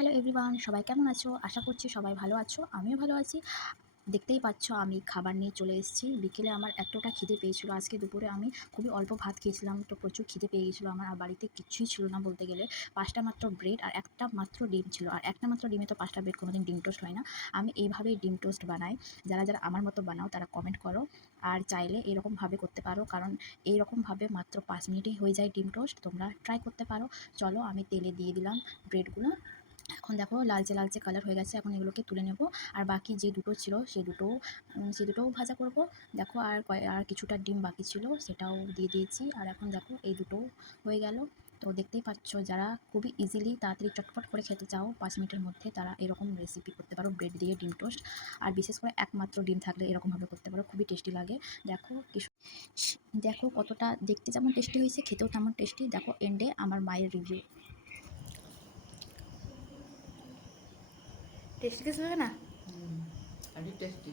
Hello everyone, সবাই কেমন আছো? আশা করছি সবাই ভালো আছো। আমিও ভালো আছি। দেখতেই পাচ্ছ আমি খাবার নিয়ে চলে এসেছি। বিকেলে আমার এতটা খিদে পেয়েছিল, আজকে দুপুরে আমি খুবই অল্প ভাত খেয়েছিলাম, তো প্রচুর খিদে পেয়ে গেছিলো আমার। আর বাড়িতে কিচ্ছুই ছিল না বলতে গেলে। ৫টা মাত্র ব্রেড আর একটা মাত্র ডিম ছিল। আর একটা মাত্র ডিমে তো ৫টা ব্রেড কোনোদিন ডিম টোস্ট হয় না। আমি এইভাবেই ডিম টোস্ট বানাই। যারা যারা আমার মতো বানাও তারা কমেন্ট করো। আর চাইলে এরকমভাবে করতে পারো, কারণ এইরকমভাবে মাত্র ৫ মিনিটেই হয়ে যায় ডিম টোস্ট। তোমরা ট্রাই করতে পারো। চলো আমি তেলে দিয়ে দিলাম ব্রেডগুলো। এখন দেখো লালচে লালচে কালার হয়ে গেছে। এখন এগুলোকে তুলে নেব। আর বাকি যে দুটো ছিল সে দুটোও ভাজা করব। দেখো আর কিছুটা ডিম বাকি ছিল, সেটাও দিয়ে দিয়েছি। আর এখন দেখো এই দুটোও হয়ে গেল। তো দেখতেই পাচ্ছ, যারা খুবই ইজিলি তাড়াতাড়ি চটপট করে খেতে চাও ৫ মিনিটের মধ্যে, তারা এরকম রেসিপি করতে পারো, ব্রেড দিয়ে ডিম টোস্ট। আর বিশেষ করে একমাত্র ডিম থাকলে এরকমভাবে করতে পারো, খুবই টেস্টি লাগে। দেখো দেখো কতটা দেখতে যেমন টেস্টি হয়েছে, খেতেও তেমন টেস্টি। দেখো এন্ডে আমার মায়ের রিভিউ। টেস্টি কিছু হবে না? अभी टेस्टी